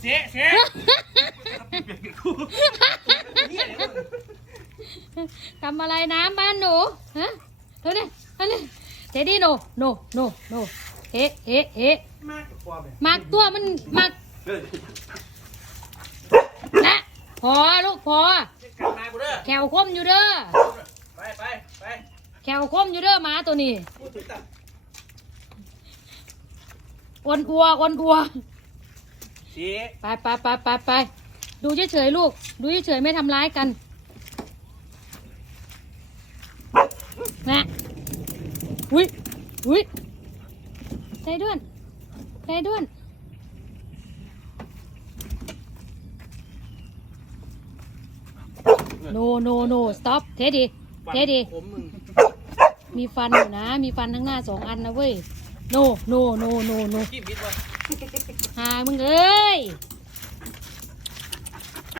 เสียเสียทำอะไรน้ำบ้านหนูฮะเท่านี้เท่านี้เทดดี้โนโนโนโนเฮ้เฮ้เฮ้มากกว่าแบบมักตัวมันมักนะพอลูกพอกลับมากูเด้อแขวคมอยู่เด้อไปไปไปแขวคมอยู่เด้อหมาตัวนี้พูดถึงตับอ้วนอัวอ้วนอัว เสียไปไปไปไปไปดูเฉยๆลูก ดูเฉยๆไม่ทำร้ายกันนะอุ้ยอุ้ยใจด้วนใจด้วนโนโนโนสต็อปเทดดี้เทดดี้ผมมึง มีฟันอยู่นะ มีฟันทั้งหน้าสองอันนะเว้ย โนโนโนโนโนกินบิดวะหามึงเอ้ยเ